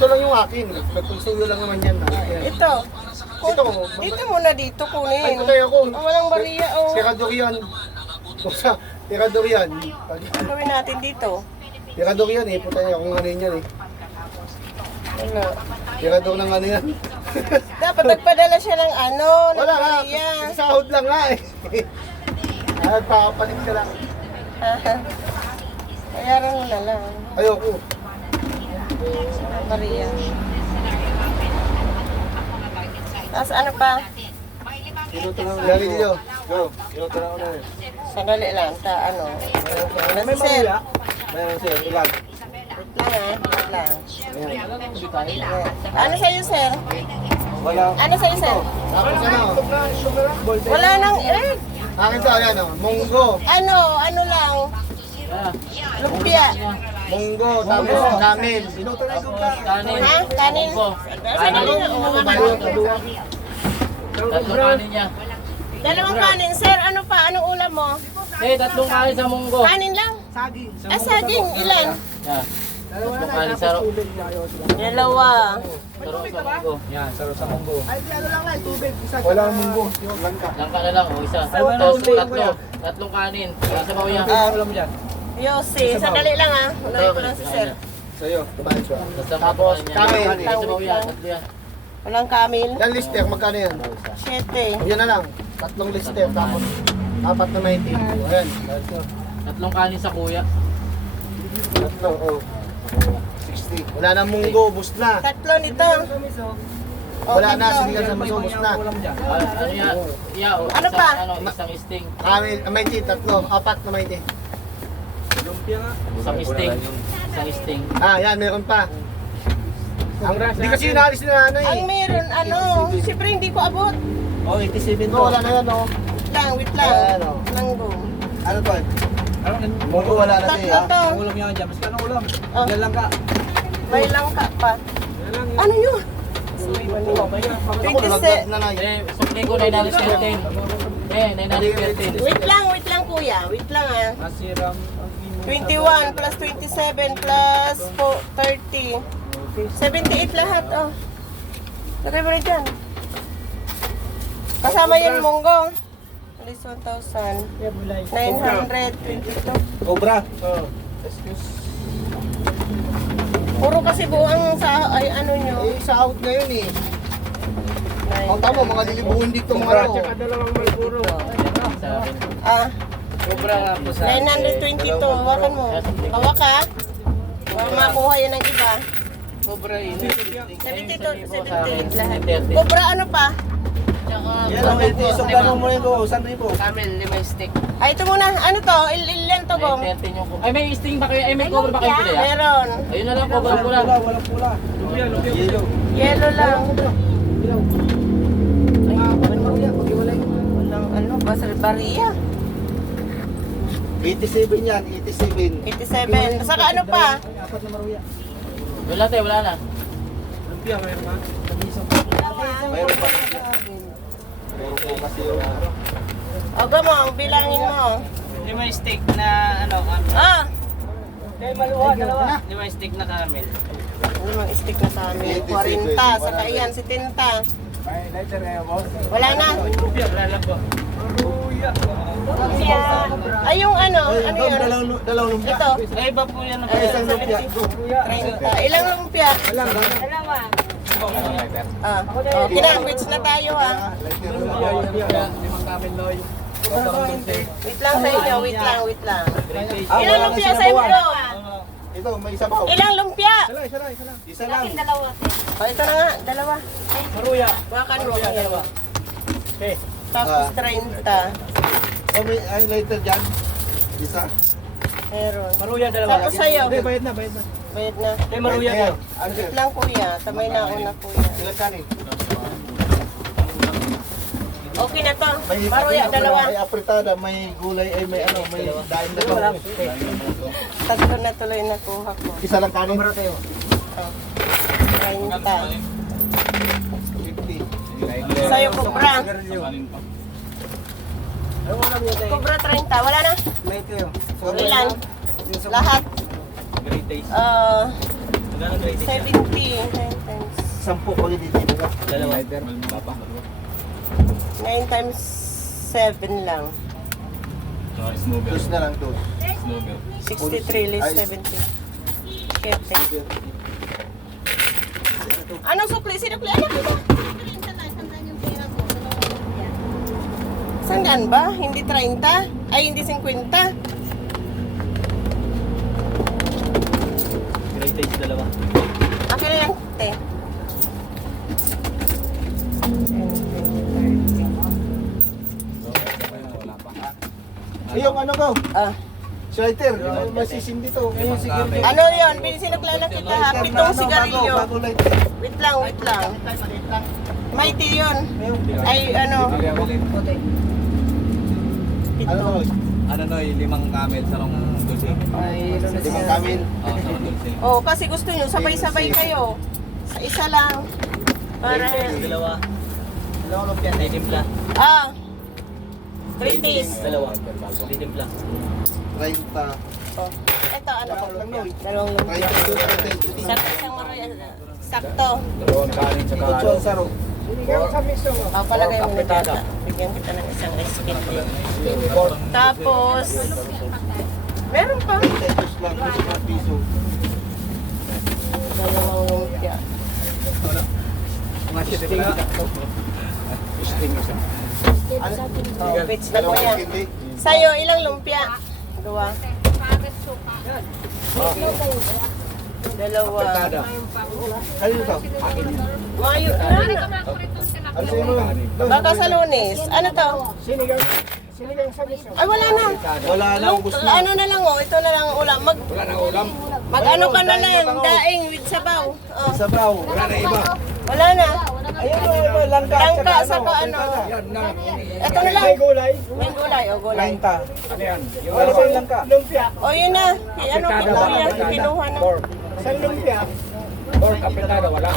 Ito lang yung akin. Nagpulsuyo lang naman yan. Ito. Ito. Dito muna dito kunin. Ay, patay ako. Walang bariya oh. Tirador yan. Tirador yan. Ano gawin natin dito? Tirador yan eh. Puta niya kung ano yan eh. Ano? Tirador ng ano yan. Dapat nagpadala siya ng ano, ng Wala nga. bariya. Sahod lang nga eh. Ay, papapalit ka lang. Bayaran mo na lang. Ayoko. Bariya. Tapos ano pa? Lagi dito. Go. Tinutulungan ko na yun. Sandali lang. Ano? May Sir. mamuya. Mayroon sir. Ilan? Wait lang. Ayan. Ano sa'yo, sir? Wala. Ano sa'yo, sir? Tapos ano? Wala nang Akin to, ayan o. Munggo. ano lang. Lumpia. Munggo. Tapos namin. Ha? Kanin? Sandali lang. Tatlong kanin niya. Dalawang kanin, sir. Ano pa? Anong ulam mo? Tatlong kanin sa munggo. Kanin lang? Saging. Ilan? Yan. Tatlong kanin sa Dalawa. sa munggo. Yan, sa munggo. Wala ang munggo. Langka. Langka na lang, o isa. Tapos tatlong kanin. Sa bawya. Yossi. Sandali lang ha. Unahin ko lang si sir. Sa'yo. Kumain siya. Tapos kanin. Sa bawya, tatlo yan. Walang kamil. Yan lister, magkano yan? 7. Yan na lang. Tatlong lister. Tapos 4 na 90. Ayan. Tatlong kanin sa kuya. Tatlo, oh. 60. Wala na munggo, bus na. Tatlo nito. Wala na, sinigang sa maso, bus na. Ano yan? Yeah, o, Ano pa? Isang sting. May tatlo, 4 na 90. Isang sting. Isang sting. Ah, yan, meron pa. Di kasi inalis na nanay. Ang meron, siyempre hindi ko abot. Oh, 87 to. Wala na yan, oh. Wait lang. Ano? Langgong. Ano to? Munggo wala na Tatlo siya. to. Ulam yan dyan. Mas ka ng ulam. Oh. Yan lang ka. May langka pa. Ano yun? Ako, nalaglag na na yun. Sukli ko 913. 913. Wait lang kuya. Wait lang ah. Masiram. 21 plus 27 plus 30. 78 lahat oh. Lagay mo na dyan. Kasama yun munggo. Alis 1,922. Cobra. Oh. Excuse. Puro kasi buang sa ano nyo. Eh, sa out na yun eh. Ang tama, mga lilibuhin dito mga ano. Ah, Sobra nga po sa 922. Hawakan mo. Hawak ka. Para makuha yan ng iba. Sobra yun. 72, 78 lahat. Cobra ano pa? Yan ang 20. So, gano'n mo yun ko. 1,000. Camel, 5 stick. Ay, ito muna. Ano to? Ilan to, Bong? 913 yung Ay, may sting ba kayo? Ay, may cover ba kayo pala ya? Meron. Ayun na lang po, walang pula. Walang pula. Yellow. Yellow lang. Walang ano, basal bariya. 87 yan, 87. 87. Saka ano pa? Apat na maruya. Wala tayo, wala na. Lumpia, mayroon ba? Mayroon pa. Meron po kasi yun. Aga mo, ang bilangin mo. 5 stick na ano, Ah! 5 stick na camel. Ano mang stick na sa amin? 40. Saka yan, 70. Wala na. Lumpia, wala lang po. Ay, yung ano yun? Dalawang lumpia. Ito. Ay, iba po yan. Ay, isang lumpia. 30. Ilang lumpia? Dalawa. Ah, oh, kinawits na tayo ha. Wait lang sa inyo, wait lang. Ilang lumpia sa inyo? Ito, may isa pa. Ilang lumpia? Isa lang. Oh, ito na nga, dalawa. Maruya. Bakan mo. Dalawa. Okay. Tapos 30. Oh, may highlighter dyan. Isa. Meron. Maruya, dalawa. Tapos sa'yo. Hindi, bayad na, bayad na. Bayad na. May maruya ka. Ano Wait lang kuya, tamay na ako na kuya. Ilan kanin? Okay na to. Maruya, dalawa. May apritada, may gulay, ay may ano, may daing na lang. Tatlo na tuloy nakuha ko. Isa lang kanin. Oh, 30. 50. Sa'yo, Cobra. Cobra 30. Wala na? May ito yun. Ilan? Lahat. Great taste. Gano'n rating? 70. 9 times. 10 ko ulit dito ka. Dalawa. 9 times 7 lang. Dos na lang, dos. 63 less 70. Kete. Anong sukli? Sinukli? Anak kita. Sandaan ba? Hindi 30? Ay, hindi 50? Rating dalawa. Akin na yan, te. Yung ano ko? Ah. Slider, yung masisim dito. Ano yun? Sinukla na kita ha. 7 sigarilyo. Bago lighter. Wait lang, wait lang. Mighty yun. Ay, ano? Ano to? Ano no, 5 camel sa rong dulce. Limang kamin. Oh, sa rong dulce. Oh, kasi gusto nyo, sabay-sabay kayo. Sa isa lang. Para, Dalawa. Dalawa lumpia. Titimpla. ah. 3 piece. Dalawa. Titimpla. 30. Oh. Ito, ano ko? Lang no. Dalawang lumpia. 32, 33. Sakto siyang maroy. Sakto. Dalawang kanin sa Ito ang saro. Oh, palagay mo na dyan. Bigyan kita ng isang skip din. Tapos, meron pa. 32 lang, 5 piso. Dalawang lumpia. Oh, pitch na po yan. Hindi. Sa'yo, ilang lumpia? Dalawa. Dalawa. Ano ito? Mayo. Ano sa'yo mo? Baka sa Lunes. Ano to? Ay, wala na. Wala lang, ubos na. Ano na lang, oh. Ito na lang ang ulam. Mag ano ka na lang. Daing with sabaw. Oh. Sabaw. Wala na. Ayun o, langka. Langka, saka ano. Ito na lang. Gulay. May gulay, o gulay. 30. Ano ba yung langka? Lumpia. O yun na. Ano, kinuha na. Sa lumpia. Or kapitado, wala.